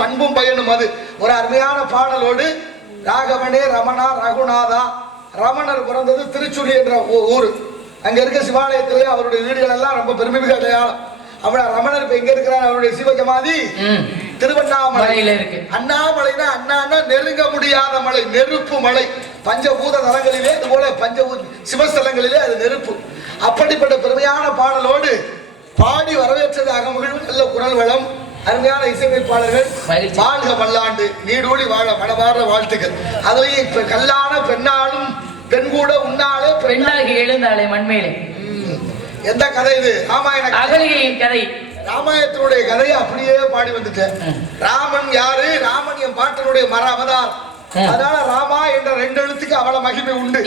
பண்பும் பயனும் அது. ஒரு அருமையான பாடலோடு ராகவனே ரமணா ரகுநாதா. ரமணர் பிறந்தது திருச்சுழி என்ற ஊர். அங்க இருக்க சிவாலயத்திலே அவருடைய வீடுகள் எல்லாம் ரொம்ப பெருமைமிகு அடையாளம். அவட ரமணர் இப்ப எங்க இருக்கிறார்? அவருடைய சிவஜமாதி திருவண்ணாமலையில இருக்கு. அண்ணாமலைனா அண்ணான்னா நெருங்க முடியாத மலை, நெருப்பு மலை. பஞ்சபூத தலங்களிலே இது போல சிவஸ்தலங்களிலே அது நெருப்பு. அப்படிப்பட்ட பெருமையான பாடலோடு பாடி வரவேற்றது அகமகிழும் நல்ல குரல் வளம், அருமையான இசையமைப்பாளர்கள். வாழ்க பல்லாண்டு, நீடூழி வாழ மனமாற வாழ்த்துக்கள். அதுவும் இப்ப கல்லான பெண்ணாலும் பெண் கூட உன்னாலே பெண்ணாகி எழுந்தாலே மண்மேலே. எந்த கதை இது? ராமாயண அகலிகையின் கதை. ராமாயணத்தினுடைய கதையை அப்படியே பாடி வந்துட்டேன். ராமன் யாரு? ராமன் என் பாட்டனுடைய மர அவதார். அதனால ராமா என்ற 2 எழுத்துக்கு அவ்வளவு மகிமை உண்டு.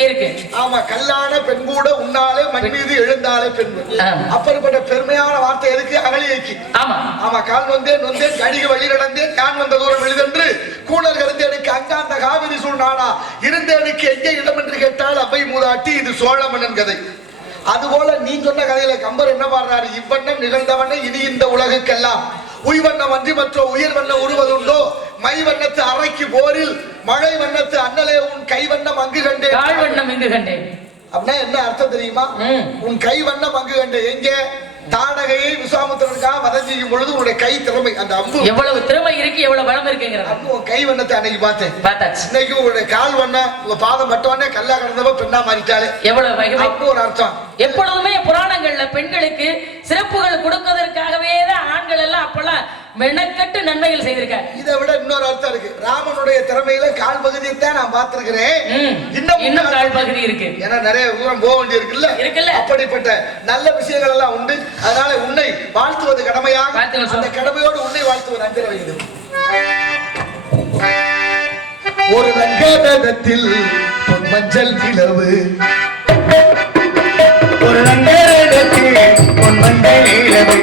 ஆமா, கல்லான பெண் கூட உன்னாலே மண் மீது எழுந்தாலே பெண். அப்படிப்பட்ட பெருமையான வார்த்தை எதுக்கு? அகலிகைக்கு. ஆமா, கால் வந்தேன் நொந்தேன் கடிக வழி நடந்தேன் யான் வந்த தூரம் எழுதென்று கூடல் கருந்தேனுக்கு அங்காந்த காவிரி சூழ்நாடா இருந்தேனுக்கு எங்கே இடம் என்று கேட்டால் அவை மூதாட்டி. இது சோழமன்னன் கதை. அதுபோல நீ சொன்ன கதையில கம்பர் என்ன பாடுறாரு? இவ்வண்ணம் நிகழ்ந்தவண்ண இனி இந்த உலகுக்கெல்லாம் உய்வண்ணம் அன்றி மற்ற உயிர் வண்ணம் உருவதுண்டோ மை வண்ணத்து அறைக்கு போரில் மழை வண்ணத்து அண்ணலே உன் கை வண்ணம் அங்கு கண்டேன் வண்ணம் இங்கு கண்டேன். அப்படின்னா என்ன அர்த்தம் தெரியுமா? உன் கை வண்ணம் அங்கு கண்டேன். எங்கே? தாடகையை விஸ்வாமித்திரனுக்காக வதம் செய்யும் பொழுது உன்னுடைய கை திறமை, அந்த அம்பு எவ்வளவு திறமை இருக்கு, எவ்வளவு பலம் இருக்குங்கிற உன் கை வண்ணத்தை அன்னைக்கு பார்த்தேன். இன்னைக்கு உங்களுடைய கால் வண்ணம், உங்க பாதம் மட்டும் கல்லா கடந்தவ பெண்ணா மாறிட்டாலே எவ்வளவு அப்போ ஒரு அர்த்தம். எப்பொழுதுமே புராணங்கள்ல பெண்களுக்கு சிறப்புகள் கொடுப்பதற்காகவே தான் ஆண்கள் எல்லாம் அப்பெல்லாம் மெனக்கட்டு நன்மைகள் செய்திருக்காங்க. இதை விட இன்னொரு அர்த்தம் இருக்கு. ராமனுடைய திறமையில கால் பகுதியை தான் நான் பார்த்திருக்கிறேன். இன்னும் கால் பகுதி இருக்கு. ஏன்னா நிறைய தூரம் போக வேண்டி இருக்குல்ல. அப்படிப்பட்ட நல்ல விஷயங்கள் எல்லாம் உண்டு. அதனால உன்னை வாழ்த்துவது கடமையாக, அந்த கடமையோடு உன்னை வாழ்த்துவது அஞ்சல வைக்குது. ஒரு ரங்கத்தில் மஞ்சள் கிழவு, ஒரு ரங்கத்தில் மஞ்சள் கிழவு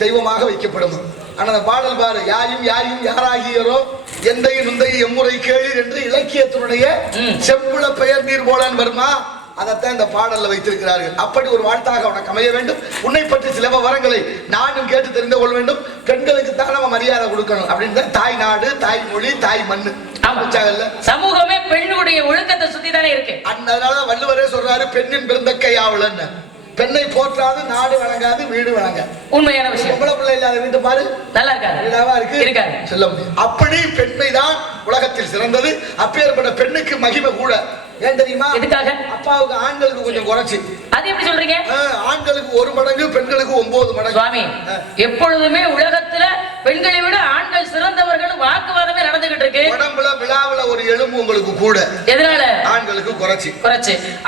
தெய்வமாக வைக்கப்படும். ஆனால் பாடல் பாரு, யாயும் யாயும் யாராகியரோ எந்தையும் நுந்தையும் எம்முறை கேளு என்று இலக்கியத்தினுடைய செம்புல பெயர் நீர் போலன் வருமா? அதைத்தான் இந்த பாடல்ல வைத்திருக்கிறார்கள். அப்படி ஒரு வாழ்த்தாக உனக்கு அமைய வேண்டும். உன்னை பற்றி சில விவரங்களை நானும் கேட்டு தெரிந்து கொள்ள வேண்டும். பெண்களுக்கு தான் நம்ம மரியாதை கொடுக்கணும் அப்படின்னு தாய் நாடு, தாய் மொழி, தாய் மண்ணு சமூகமே பெண்ணுடைய ஒழுக்கத்தை சுத்தி தானே இருக்கு. அதனாலதான் வள்ளுவரே சொல்றாரு, பெண்ணின் பெருந்தக்கை ஆவலன்னு. பெண்ணை போற்றாது நாடு வணங்காது வீடு வணங்காது. உண்மையான விஷயம். பொம்பளை பிள்ளை இல்லாத வீட்டு பாரு நல்லா இருக்காது. சொல்ல முடியும். அப்படி பெண்மை தான் உலகத்தில் சிறந்தது. அப்பேற்பட்ட பெண்ணுக்கு மகிமை கூட. ஏன் தெரியுமா? எதுக்காக? அப்பாவுக்கு ஆண்களுக்கு கொஞ்சம் குறைச்சு. அது எப்படி சொல்றீங்க? ஆண்களுக்கு 1 மடங்கு, பெண்களுக்கு 9 மடங்கு. சுவாமி, எப்பொழுதுமே உலகத்துல பெண்களை விட ஆண்கள் சிறந்தவர்கள் வாக்குவாதமே நடந்துகிட்டு இருக்கு. உடம்புல விழாவுல ஒரு எலும்பு உங்களுக்கு கூட. எதனால? ஆண்களுக்கு குறைச்சு.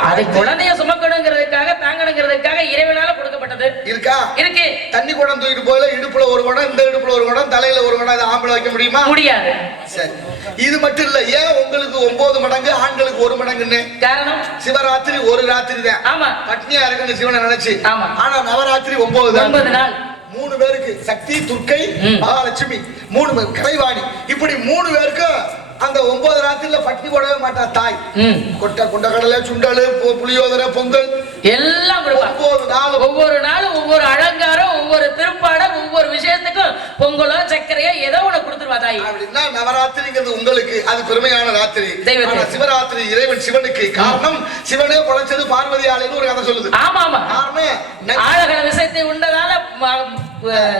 அது குழந்தைய சுமக்கணுங்கிறதுக்காக, தாங்கணுங்கிறதுக்காக இறைவனால கொடுக்கப்பட்டது. இருக்கா? இருக்கு. தண்ணி குடம் தூக்கிட்டு போல இடுப்புல ஒரு குடம், இந்த இடுப்புல ஒரு குடம், தலையில ஒரு குடம். அது ஆம்பளை வைக்க முடியுமா? முடியாது. சரி, இது மட்டும் இல்ல. ஏன் உங்களுக்கு 9 மடங்கு, ஆண்களுக்கு 1 மடங்கு? காரணம், சிவராத்திரி ஒரு ராத்திரி தான். ஆமா, பட்னியா இருக்குன்னு சிவனை நினைச்சு. ஆமா. ஆனா நவராத்திரி 9 நாள். 3 பேருக்கு சக்தி, துர்க்கை, மகாலட்சுமி, 3 பேர் கலைவாணி. இப்படி 3 பேருக்கு அந்த 9 ராத்திரில பட்னி போடவே மாட்டா தாய். கொட்டை, கொண்டக்கடலை, சுண்டல், புளியோதரை, பொங்கல் எல்லாம் ஒவ்வொரு நாளும் ஒவ்வொரு அலங்காரம், ஒவ்வொரு திருப்பாடல், ஒவ்வொரு விஷயத்துக்கும் பொங்கலோ சர்க்கரையோ ஏதோ ஒண்ணு கொடுத்துருவா தாய். அப்படின்னா நவராத்திரிங்கிறது உங்களுக்கு அது பெருமையான ராத்திரி. சிவராத்திரி இறைவன் சிவனுக்கு. காரணம், சிவனே குலைச்சது பார்வதி ஆலைன்னு ஒரு கதை சொல்லுது. ஆமா ஆமா. காரணம், ஆழகல விஷயத்தை உண்டதால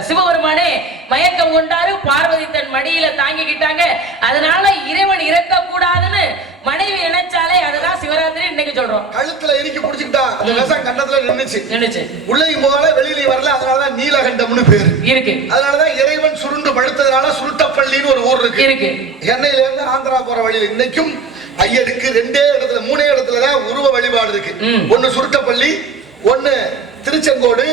சிவபெருமானே மயக்கம் கொண்டாரு. பார்வதி தன் மடியில தாங்கிக்கிட்டாங்க. அதனால இறைவன் இறக்க கூடாதுன்னு மனைவி நினைச்சாலே அதுதான் சிவராத்திரி இன்னைக்கு சொல்றோம். கழுத்துல இறுக்கி புடிச்சுக்கிட்டா அந்த விஷம் கண்டத்துல நின்னுச்சு. உள்ளேயும் போகல, வெளியிலயும் வரல. அதனாலதான் நீலகண்டம்னு பேரு இருக்கு. அதனாலதான் இறைவன் சுருண்டு படுத்ததுனால சுருட்டப்பள்ளின்னு ஒரு ஊர் இருக்கு. சென்னையில இருந்து ஆந்திரா போற வழியில இன்னைக்கும் ஐயருக்கு 2 இடத்துல 3 இடத்துலதான் உருவ வழிபாடு இருக்கு. ஒன்னு சுருட்டப்பள்ளி, ஒன்னு திருச்செங்கோடு,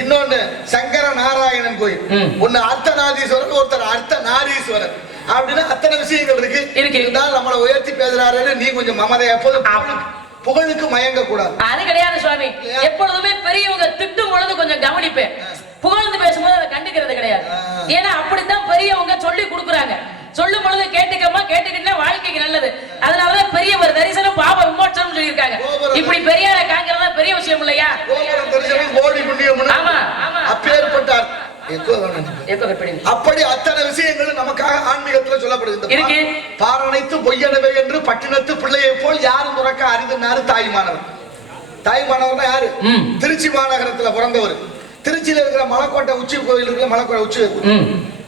இன்னொன்னு சங்கர நாராயணன் கோயில், ஒன்னு அர்த்தநாதீஸ்வரர், ஒருத்தர் அர்த்த நாரீஸ்வரர். அப்படின்னா அத்தனை விஷயங்கள் இருக்கு. இருந்தாலும் நம்மளை உயர்த்தி பேசுறாரு. நீ கொஞ்சம் மமதை எப்போதும் புகழுக்கு மயங்க கூடாது. அது கிடையாது சுவாமி. எப்பொழுதுமே பெரியவங்க திட்டும் பொழுது கொஞ்சம் கவனிப்பேன். புகழ்ந்து பேசும்போது அதை கண்டுக்கிறது கிடையாது. ஏன்னா அப்படித்தான் பெரியவங்க சொல்லி கொடுக்குறாங்க. சொல்லும் பொழுது கேட்டுக்கமா, கேட்டுக்கிட்டா வாழ்க்கைக்கு நல்லது. அதனாலதான் பெரியவர் தரிசனம் பாவ விமோசனம் சொல்லியிருக்காங்க. இப்படி பெரியார காங்கிறதா பெரிய விஷயம் இல்லையா? ஆமா ஆமா. அப்பேற்பட்டார் அப்படி அத்தனை விஷயங்களும் நமக்காக ஆன்மீகத்துல சொல்லப்படுது. பாரணைத்து பொய்யனவே என்று பட்டினத்து பிள்ளையை போல் யாரும் துறக்க அறிந்தாரு தாய்மானவர். தாய்மானவர் யாரு? திருச்சி மாநகரத்துல பிறந்தவர். திருச்சியில இருக்கிற மலைக்கோட்டை உச்சி கோயில் இருக்கிற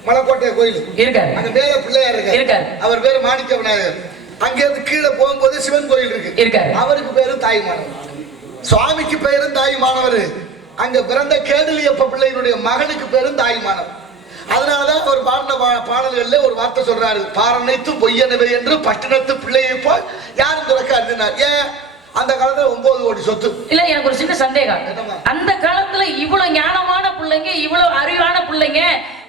மலைக்கோட்டை கோயில் இருக்காரு. அங்க மேல பிள்ளையார் இருக்காரு. அவர் பேரு மாணிக்க விநாயகர். அங்க இருந்து கீழே போகும்போது சிவன் கோயில் இருக்கு. அவருக்கு பேரு தாய்மானவர். சுவாமிக்கு பேரும் தாய்மானவர். அங்க பிறந்த கேடலியப்ப பிள்ளையினுடைய மகனுக்கு பேரும் தாய்மானவர். அதனாலதான் அவர் பாடின பாடல்கள்ல ஒரு வார்த்தை சொல்றாரு, பாரணைத்து பொய்யனவை என்று பட்டினத்து பிள்ளையை போல் யாரும் துறக்க அறிந்தார். ஏன்? அந்த காலத்துல 9 கோடி சொத்து இல்ல. எனக்கு ஒரு சின்ன சந்தேகம். அந்த காலத்துல இவ்வளவு ஞானமான பிள்ளைங்க, இவ்வளவு அறிவான பிள்ளைங்க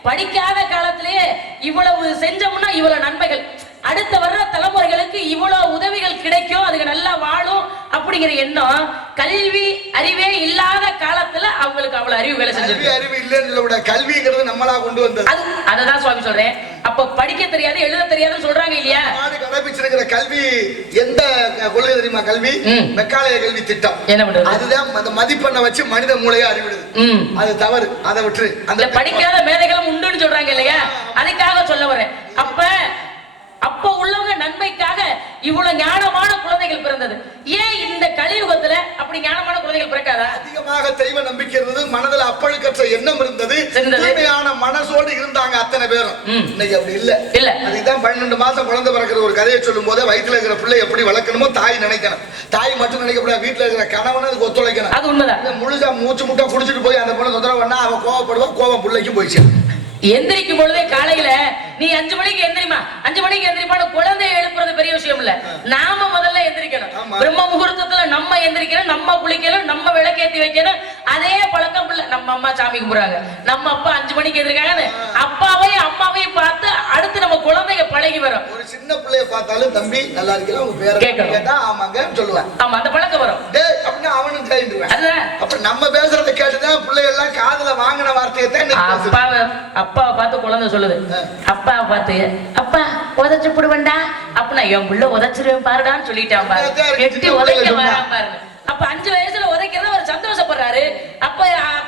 படிக்காத காலத்திலேயே இவ்வளவு செஞ்சோம்னா இவ்வளவு நன்மைகள், அடுத்த வர்ற தலைமுறைகளுக்கு இவ்வளவு உதவிகள் கிடைக்கும், அதுக்கு நல்லா வாழும் அப்படிங்கிற எண்ணம் கல்வி அறிவே இல்லாத காலத்துல அவங்களுக்கு அவ்வளவு அறிவு வேலை செஞ்சு. அறிவு இல்லைன்னு கல்விங்கிறது நம்மளா கொண்டு வந்தது. அததான் சுவாமி சொல்றேன். அப்ப படிக்க தெரியாது, எழுத தெரியாதுன்னு சொல்றாங்க இல்லையா? கடைபிடிச்சிருக்கிற கல்வி எந்த கொள்கை தெரியுமா? கல்வி மெக்காலய கல்வி திட்டம். என்ன பண்றது? அதுதான் அந்த மதிப்பெண்ணை வச்சு மனித மூளையை அறிவிடுது. அது தவறு. அதை விட்டு அந்த படிக்காத மேதைகளும் உண்டுன்னு சொல்றாங்க இல்லையா? அதுக்காக சொல்ல வரேன். அப்ப உள்ளவங்க நன்மைக்காக இவ்வளவு ஞானமான குழந்தைகள் பிறந்தது. ஏன் இந்த கலியுகத்துல அப்படி ஞானமான குழந்தைகள் பிறக்காதா? அதிகமாக தெய்வ நம்பிக்கை இருந்தது. மனதில் அப்பழுக்கற்ற எண்ணம் இருந்தது. தூய்மையான மனசோடு இருந்தாங்க அத்தனை பேரும். இன்னைக்கு அப்படி இல்ல. அதுதான் 12 மாசம் குழந்தை பிறக்கிற ஒரு கதையை சொல்லும் போது வயிற்றுல இருக்கிற பிள்ளை எப்படி வளர்க்கணுமோ தாய் நினைக்கணும். தாய் மட்டும் நினைக்கப்படாது, வீட்டுல இருக்கிற கணவன் அதுக்கு ஒத்துழைக்கணும். அது உண்மைதான். முழுசா மூச்சு முட்டை குடிச்சிட்டு போய் அந்த பொண்ணை தொந்தரவு பண்ணா அவன் கோவப்படுவா. கோவம் பிள்ளைக்கு போயிடுச்சு. எந்திரிக்கும் பொழுதே காலையில நீ 5 மணிக்கு எந்திரிமா, 5 மணிக்கு எந்திரிப்பான்னு குழந்தைய எழுப்புறது பெரிய விஷயம் இல்ல. நாம முதல்ல எந்திரிக்கணும். பிரம்ம முகூர்த்தத்துல நம்ம எந்திரிக்கணும், நம்ம குளிக்கணும், நம்ம விளக்கேத்தி வைக்கணும். அதே பழக்கம் பிள்ளை. நம்ம அம்மா சாமி கும்பிடுறாங்க, நம்ம அப்பா 5 மணிக்கு எந்திரிக்காங்க. அப்பாவையும் அம்மாவையும் பார்த்து அடுத்து நம்ம குழந்தைங்க பழகி வரும். ஒரு சின்ன பிள்ளைய பார்த்தாலும் தம்பி நல்லா இருக்கா உங்க பேரை கேட்டா ஆமாங்க சொல்லுவேன். ஆமா, அந்த பழக்கம் வரும். அப்படின்னா அவனும் கேட்டுருவேன். அப்ப நம்ம பேசுறதை கேட்டுதான் பிள்ளைகள் எல்லாம் காதுல வாங்கின வார்த்தையை தான் அப்பாவை பார்த்து குழந்தை சொல்லுது. அப்பாவை பார்த்து அப்பா உதச்சு போடுவேண்டா அப்படின்னா என் புள்ள உதச்சிருவேன் பாருடான்னு சொல்லிட்டான் பாரு. எட்டி உதைக்க வரான் பாருங்க. அப்ப 5 வயசுல உதைக்கிறத அவர் சந்தோஷப்படுறாரு, அப்ப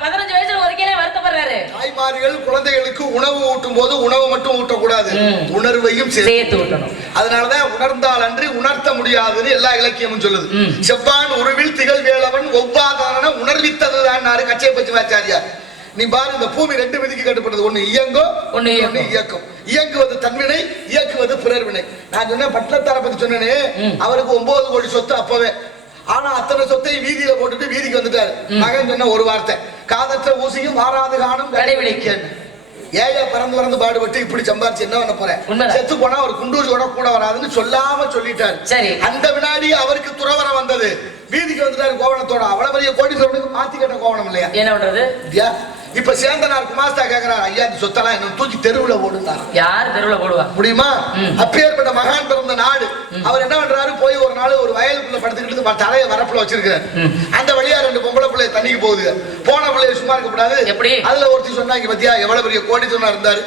15 வயசுல உதைக்கலே வருத்தப்படுறாரு. தாய்மார்கள் குழந்தைகளுக்கு உணவு ஊட்டும் போது உணவு மட்டும் ஊட்டக்கூடாது, உணர்வையும் சேர்த்து ஊட்டணும். அதனாலதான் உணர்ந்தால் அன்றி உணர்த்த முடியாதுன்னு எல்லா இலக்கியமும் சொல்லுது. செவ்வான் உருவில் திகழ் வேளவன் ஒவ்வாதான உணர்வித்ததுதான் கச்சை பச்சு வாச்சாரியார். நீ பாரு, இந்த பூமி 2 விதிக்கு கட்டுப்பட்டது, ஒண்ணு இயங்கோ, ஒண்ணு இயக்கம். இயங்குவது தன்வினை, இயக்குவது பிறர் வினை. நான் சொன்னேன் பட்டத்தார பத்தி சொன்னேனே, அவருக்கு 9 கோடி சொத்து அப்பவே. ஆனா அத்தனை சொத்தை வீதியில போட்டுட்டு வீதிக்கு வந்துட்டாரு. மகன் சொன்ன ஒரு வார்த்தை, காதற்ற ஊசியும் மாறாது காணும் கடைவிடைக்கேன். ஏழை பிறந்து பாடுபட்டு இப்படி சம்பாரிச்சு என்ன பண்ண போறேன், செத்து போனா ஒரு குண்டூசியோட கூட வராதுன்னு சொல்லாம சொல்லிட்டாரு. சரி, அந்த வினாடி அவருக்கு துறவரம் வந்தது, வீதிக்கு வந்துட்டாரு கோவணத்தோட. அவ்வளவு பெரிய கோடீஸ்வரனுக்கு மாத்தி கட்ட கோவணம் இல்லையா? என்ன பண்றது? இப்ப சேந்தனார் குமாஸ்தா கேக்குறாரு, ஐயா இந்த சொத்தெல்லாம் என்ன தூக்கி தெருவுல போடுனாரு. யார் தெருவுல போடுவா முடியுமா? அப்பேற்பட்ட மகான் பிறந்த நாடு. அவர் என்ன பண்றாரு, போய் ஒரு நாள் ஒரு வயலுக்குள்ள படுத்துக்கிட்டு தலையை வரப்புல வச்சிருக்காரு. அந்த வழியா 2 பொம்பளை பிள்ளை தண்ணிக்கு போகுது. போன பிள்ளைய சும்மா இருக்கக்கூடாது. எப்படி? அதுல ஒருத்தி சொன்னாங்க, பத்தியா எவ்வளவு பெரிய கோடீஸ்வரனா இருந்தாரு,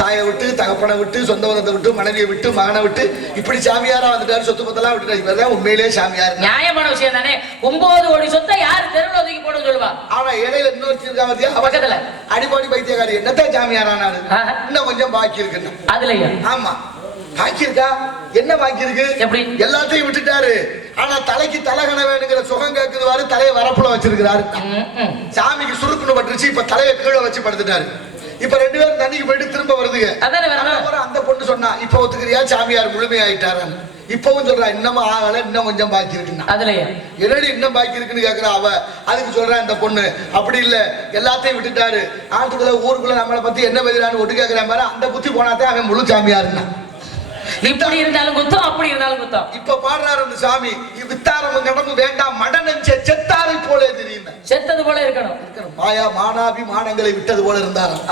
தாயை விட்டு தகப்பனை விட்டு சொந்த பந்தத்தை விட்டு மனைவியை விட்டு மகனை விட்டு இப்படி சாமியாரா வந்துட்டாரு, சொத்து பத்தெல்லாம் விட்டுட்டாரு. உண்மையிலேயே சாமியார். நியாயமான விஷயம் தானே. 9 கோடி சொத்தை யாரு தெருவில் ஒதுக்கி போட சொல்லுவா? ஆனா இடையில இன்னொருத்தி இருக்கா பக்கத்துல, அடிபாடி பைத்தியக்காரி, என்னத்தான் சாமியாரானாரு, இன்னும் கொஞ்சம் பாக்கி இருக்கு. அதுலயா? ஆமா, பாக்கி இருக்கா? என்ன பாக்கி இருக்கு? எப்படி? எல்லாத்தையும் விட்டுட்டாரு. ஆனா தலைக்கு தலகண வேணுங்கிற சுகம் கேட்குது, தலையை வரப்புல வச்சிருக்கிறாரு. சாமிக்கு சுருக்குன்னு பட்டுருச்சு, இப்ப தலையை கீழே வச்சு படுத்துட்டாரு. இப்ப 2 பேரும் தண்ணிக்கு போயிட்டு திரும்ப வருதுங்க. அந்த பொண்ணு சொன்னா, இப்ப ஒத்துக்கிறியா சாமியார் முழுமையாயிட்டாரு? இப்பவும் சொல்றா, இன்னமும் ஆகல, இன்னும் கொஞ்சம் பாக்கி இருக்குன்னா. அதுலயே என்னடி இன்னும் பாக்கி இருக்குன்னு கேக்குறா அவ. அதுக்கு சொல்றா இந்த பொண்ணு, அப்படி இல்ல எல்லாத்தையும் விட்டுட்டாரு, ஆட்டுக்குள்ள ஊருக்குள்ள நம்மளை பத்தி என்ன பதிலான்னு ஒட்டு கேக்குறான் பாரு, அந்த புத்தி போனாதான் அவன் முழு சாமியாருன்னா. இப்படி இருந்தாலும் குத்தம், அப்படி இருந்தாலும் குத்தம். இப்ப பாடுறாரு அந்த சாமி, வித்தாரம் கடம்பு வேண்டாம், மடனன் செத்தாரை போல தெரியும், செத்தது போல இருக்கணும். மாயா மானாபி மானங்களை விட்டது போல இருந்தாராம்.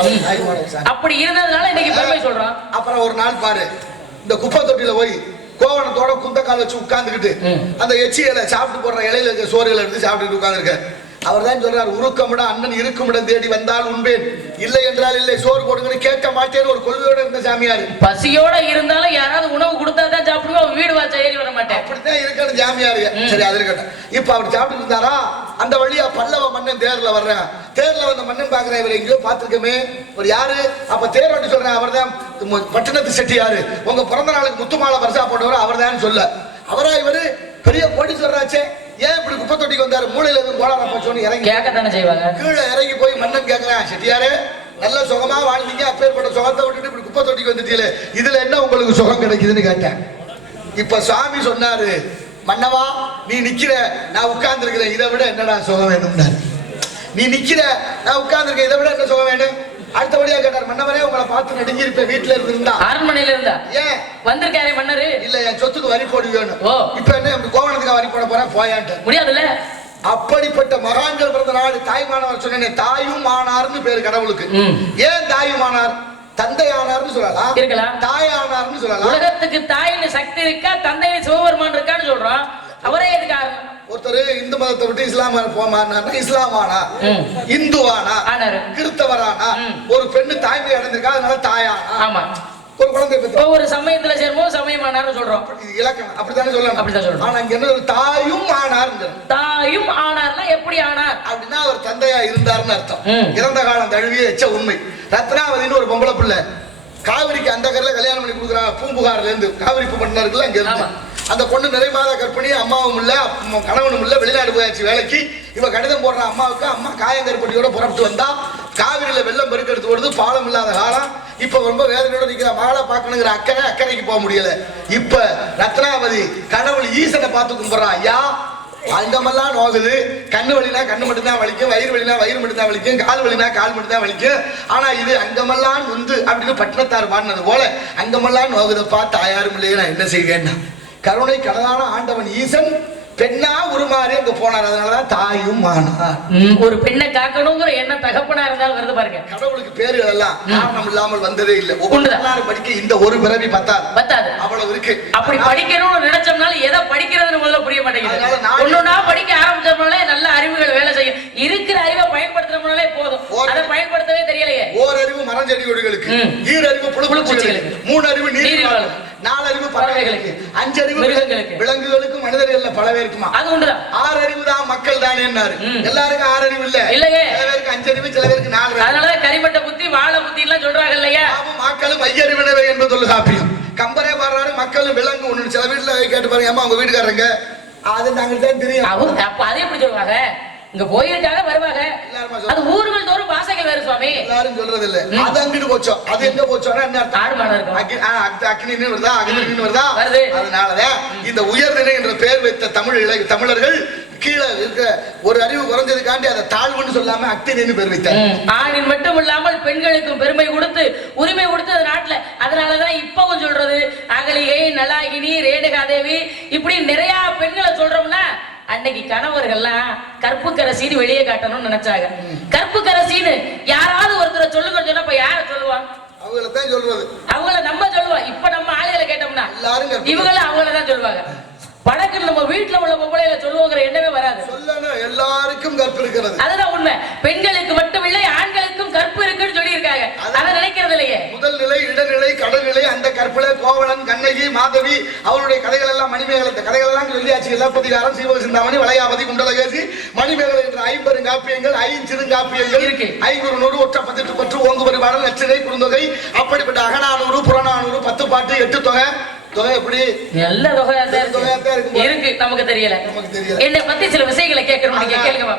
அப்படி இருந்ததுனால இன்னைக்கு பெருமை சொல்றான். அப்புறம் ஒரு நாள் பாரு, இந்த குப்பை தொட்டியில போய் கோவணத்தோட குந்தக்கால் வச்சு உட்கார்ந்துக்கிட்டு அந்த எச்சி இலை சாப்பிட்டு போடுற இலையில இருக்க சோறுகளை எடுத்து சாப்பிட்டுட்டு உட்கார்ந்துருக்க. அவர் தான் சொல்றாரு, உருக்கமிட அண்ணன் இருக்குமிடம் தேடி வந்தால் உண்பேன், இல்லை என்றால் இல்லை, சோறு போடுங்கன்னு கேட்க மாட்டேன்னு ஒரு கொள்கையோட இருந்த சாமியார். பசியோட இருந்தாலும் யாராவது உணவு கொடுத்தா தான் சாப்பிடுவோம், வீடு வாச ஏறி வர மாட்டேன், அப்படித்தான் இருக்கணும் சாமியாரு. சரி, அது இருக்கட்டும். இப்ப அவர் சாப்பிட்டு இருந்தாரா, அந்த வழியா பல்லவ மன்னன் தேர்ல வர்றேன். தேர்ல வந்த மன்னன் பாக்குறேன், இவர் எங்கேயோ பாத்துருக்கமே, ஒரு யாரு? அப்ப தேர் வண்டி சொல்றேன், அவர் தான் பட்டினத்து செட்டியாரு, உங்க பிறந்த நாளுக்கு முத்துமாலை பரிசா போட்டவர் அவர் தான் சொல்ல. அவரா இவரு பெரிய கோடீஸ்வரராச்சே, ஏன் இப்படி குப்பை தொட்டிக்கு வந்தாரு, மூளையில இருந்து கோளாரா போச்சோன்னு இறங்கி கேட்கத்தானே செய்வாங்க. கீழே இறங்கி போய் மன்னன் கேட்கிறேன், செட்டியாரே நல்ல சுகமா வாழ்ந்தீங்க, அப்பேற்பட்ட சுகத்தை விட்டுட்டு இப்படி குப்பை தொட்டிக்கு வந்துட்டீங்களே, இதுல என்ன உங்களுக்கு சுகம் கிடைக்குதுன்னு கேட்டேன். இப்ப சாமி சொன்னாரு, மன்னவா நீ நிக்கிற, நான் உட்கார்ந்து இருக்கிறேன், இதை விட என்னடா சுகம் வேணும்னாரு. நீ நிக்கிற, நான் உட்கார்ந்து இருக்கேன், இதை விட என்ன சுகம் வேணும்? அடுத்தபடியா கேட்டார், மன்னவரே உங்களை பார்த்து நடுங்கிருப்பேன், வீட்டுல இருந்தா அரண்மனையில இருந்தா, ஏன் வந்திருக்காரு மன்னரு? இல்ல என் சொத்துக்கு வரி போடு வேணும். இப்ப என்ன கோவணத்துக்கு வரி போட போறேன், போயான்ட்டு முடியாதுல்ல. அப்படிப்பட்ட மகான்கள் பிறந்த நாடு. தாய்மானவர் சொன்னேன், தாயும் ஆனார்னு பேரு கடவுளுக்கு. ஏன் தாயும் ஆனார்? தந்தையானார்னு சொல்லலாம், இருக்கலாம், தாயானார்னு சொல்லலாம். உலகத்துக்கு தாயின்னு சக்தி இருக்கா, தந்தையின் சிவபெருமான் இருக்கான்னு சொல்றோம். அவரே எதுக்காக? ஒருத்தர் இந்து மதத்தை விட்டு இஸ்லாம் போமானா, இஸ்லாமானா, இந்துவானா, கிறிஸ்தவரானா, ஒரு பெண்ணு தாய்மை அடைஞ்சிருக்கா, அதனால தாயானா. ஆமா, ஒரு குழந்தை ஒவ்வொரு சமயத்துல சேரும்போது சமயமானார்னு சொல்றோம். இலக்கணம் அப்படித்தானே சொல்லணும், அப்படித்தான் சொல்லணும். ஆனா இங்க என்ன, தாயும் ஆனார். தாயும் ஆனார்னா எப்படி ஆனார் அப்படின்னா, அவர் தந்தையா இருந்தாருன்னு அர்த்தம். இறந்த காலம் தழுவிய எச்ச உண்மை. ரத்னாவதினு ஒரு பொம்பளை பிள்ளை காவிரிக்கு அந்த கரையில கல்யாணம் பண்ணி கொடுக்குறாங்க. பூம்புகார்ல இருந்து காவிரி பூ பண்ண இருக்குல்ல, அங்க இருந்து அந்த பொண்ணு நிறைமாத கர்ப்பிணி, அம்மாவும் இல்ல கணவனும் இல்ல, வெளிநாடு போயாச்சு வேலைக்கு. இவ கடிதம் போடுற அம்மாவுக்கு, அம்மா காயங்கருப்பட்டியோட புறப்பட்டு வந்தா, காவிரியில வெள்ளம் பெருக்கெடுத்து வருது, பாலம் இல்லாத காலம். இப்ப ரொம்ப வேதனையோட நிக்கிற மகளை பார்க்கணுங்கிற அக்கறைக்கு போக முடியல. இப்ப ரத்னாவதி கடவுள் ஈசனை பார்த்து கும்பிடுறான். ஐயா அங்கமெல்லாம் நோகுது, கண்ணு வலினா கண்ணு மட்டும்தான் வலிக்கும், வயிறு வலினா வயிறு மட்டும்தான் வலிக்கும், கால் வலினா கால் மட்டும்தான் வலிக்கும். ஆனா இது அங்கமெல்லாம் நொந்து அப்படின்னு பட்டினத்தார் பாடினது போல அங்கமெல்லாம் நோகுதப்பா, தாயாரும் இல்லையே, நான் என்ன செய்வேன்னா, கருணை கடலான ஆண்டவன் ஈசன் பெண்ணா உருமாறி அங்க போனார். அதனாலதான் தாயும் ஆனார். ஒரு பெண்ணை காக்கணுங்கிற எண்ணம் தகப்பனா இருந்தாலும் வருது பாருங்க. கடவுளுக்கு பேர்கள் எல்லாம் காரணம் இல்லாமல் வந்ததே இல்லை. படிக்க இந்த ஒரு பிறவி பத்தாது, அவ்வளவு இருக்கு. அப்படி படிக்கணும்னு நினைச்சோம்னால எதை படிக்கிறதுன்னு முதல்ல புரிய மாட்டேங்குது. ஒண்ணுன்னா படிக்க ஆரம்பிச்சோம்னாலே நல்ல அறிவுகள் வேலை செய்யும். இருக்கிற அறிவை பயன்படுத்துறோம்னாலே போதும், அதை பயன்படுத்தவே தெரியலையே. ஓரறிவு மரஞ்செடி கொடிகளுக்கு, ஈரறிவு புழு பூச்சிகளுக்கு, 3 அறிவு நீர் 4 அறிவு பறவைகளுக்கு, 5 அறிவு விலங்குகளுக்கும் மனிதர்கள் பல பேருக்குமா. அது உண்டுதான். 6 அறிவு தான் மக்கள் தானே. எல்லாருக்கும் 6 அறிவு இல்ல இல்லையே. சில பேருக்கு 5 அறிவு, சில பேருக்கு 4 அறிவு. அதனால கரிமட்ட புத்தி வாழை புத்தி எல்லாம் சொல்றாங்க இல்லையா. மக்களும் ஐயறிவினவை என்பது சொல்லு காப்பியம். கம்பரே பாடுறாரு மக்களும் விலங்கு ஒண்ணு. சில வீட்டுல கேட்டு பாருங்க, அம்மா உங்க வீட்டுக்காரங்க அது நாங்களுக்கு தான் தெரியும். அவங்க அப்ப அதை எப்படி சொல்லுவாங்க? இங்க கோயிலுக்காக வருவாங்க. அது ஊர்கள் தோறும் வாசைகள் வேறு சுவாமி. எல்லாரும் சொல்றது இல்ல. அது அங்கிட்டு போச்சோம். அது எங்க போச்சோம்னா என்ன தாழ்மான இருக்கும். அக்னின்னு வருதா, அக்னின்னு வருதா. அதனாலதான் இந்த உயர்நிலை என்ற பெயர் வைத்த தமிழர்கள் கீழே இருக்க ஒரு அறிவு குறைஞ்சதுக்காண்டி அதை தாழ்வுன்னு சொல்லாம அக்னின்னு பேர் வைத்தார். ஆணின் மட்டும் இல்லாமல் பெண்களுக்கும் பெருமை கொடுத்து உரிமை கொடுத்து அந்த நாட்டுல. அதனாலதான் இப்பவும் சொல்றது அகலிகை, நலாகினி, ரேணுகா தேவி இப்படி நிறைய பெண்களை சொல்றோம்னா அன்னைக்கு கணவர்கள்லாம் கற்பு கரசின்னு வெளியே காட்டணும்னு நினைச்சாங்க. கற்பு கரசின்னு யாராவது ஒருத்தரை சொல்லுங்க சொன்னா இப்ப யார சொல்லுவான்? அவங்களதான் சொல்றது. அவங்கள நம்ம சொல்லுவோம். இப்ப நம்ம ஆளுகளை கேட்டோம்னா இவங்களும் அவங்களதான் சொல்லுவாங்க. பழக்கம் நம்ம வீட்டுல உள்ள பொம்பளையில சொல்லுவோங்கிற எண்ணமே வராது. சொல்லணும், எல்லாருக்கும் கற்பு இருக்கிறது. அதுதான் உண்மை. பெண்களுக்கு மட்டும் இல்லை, ஆண்களுக்கும் கற்பு இருக்குன்னு சொல்லி இருக்காங்க. அதை நினைக்கிறது இல்லையே. முதல் நிலை, இடைநிலை, கடல்நிலை. அந்த கற்பில கோவலன், கண்ணகி, மாதவி அவருடைய கதைகள் எல்லாம், மணிமேகலை கதைகள் எல்லாம் சொல்லியாச்சு. இலப்பதிகாரம், சீவக சிந்தாமணி, வளையாபதி, குண்டலகேசி, மணிமேகலை என்ற 50 காப்பியங்கள், 5 சிறுங்காப்பியங்கள் இருக்கு. 500 ஒற்ற 18 ஓங்குபரி பாடல், நச்சினை, குறுந்தொகை, அப்படிப்பட்ட அகநானூறு, புறநானூறு, 10 பாட்டு, 8 தொகை. தொகை எப்படி நல்ல தொகையாத்தான் இருக்கு. நமக்கு தெரியல. என்னை பத்தி சில விஷயங்களை கேட்கணும். நீங்க கேளுங்க.